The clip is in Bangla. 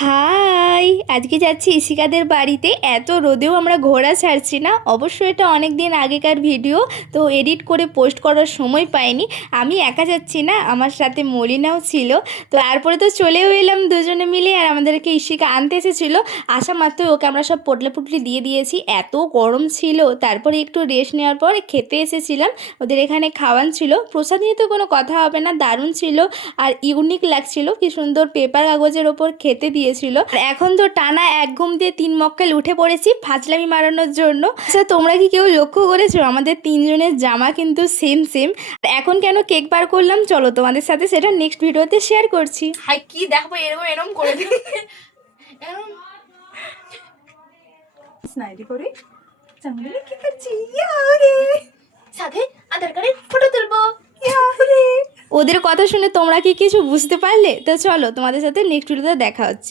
হাই, আজকে যাচ্ছি ইশিকাদের বাড়িতে। এত রোদেও আমরা ঘোরা ছাড়ছি না। অবশ্যই এটা অনেক দিন আগেকার ভিডিও, তো এডিট করে পোস্ট করার সময় পাইনি। আমি একা যাচ্ছি না, আমার সাথে মলিনাও ছিল। তো তারপরে তো চলেও এলাম দুজনে মিলে। আর আমাদেরকে ইশিকা আনতে এসেছিলো। আসা মাত্রই ওকে আমরা সব পোটলা পুটলি দিয়ে দিয়েছি, এত গরম ছিল। তারপরে একটু রেস্ট নেওয়ার পর খেতে এসেছিলাম। ওদের এখানে খাওয়ান ছিল, প্রসাদ নিয়ে তো কোনো কথা হবে না, দারুণ ছিল আর ইউনিক লাগছিল। কি সুন্দর পেপার কাগজের ওপর খেতে দিয়েছিল। আর এখন তো টানা এক ঘুম দিয়ে 3 মক্কেল উঠে পড়েছি ফাজলামি মারানোর জন্য। আচ্ছা, তোমরা কি কেউ লক্ষ্য করেছো আমাদের তিনজনের জামা কিন্তু সেম সেম? এখন কেন কেক বার করলাম, চলো তোমাদের সাথে সেটা নেক্সট ভিডিওতে শেয়ার করছি। হাই, কি দেখবো এরকম এরকম করে দিই স্নাইডি করে চাঙ্গলি কি করছি ইয়ারে, সাথে আধার কার্ডের ফটো তুলবো ইয়ারে। ওদের কথা শুনে তোমরা কি কিছু বুঝতে পারলে? তো চলো তোমাদের সাথে নেক্সট ভিডিওতে দেখা হচ্ছে।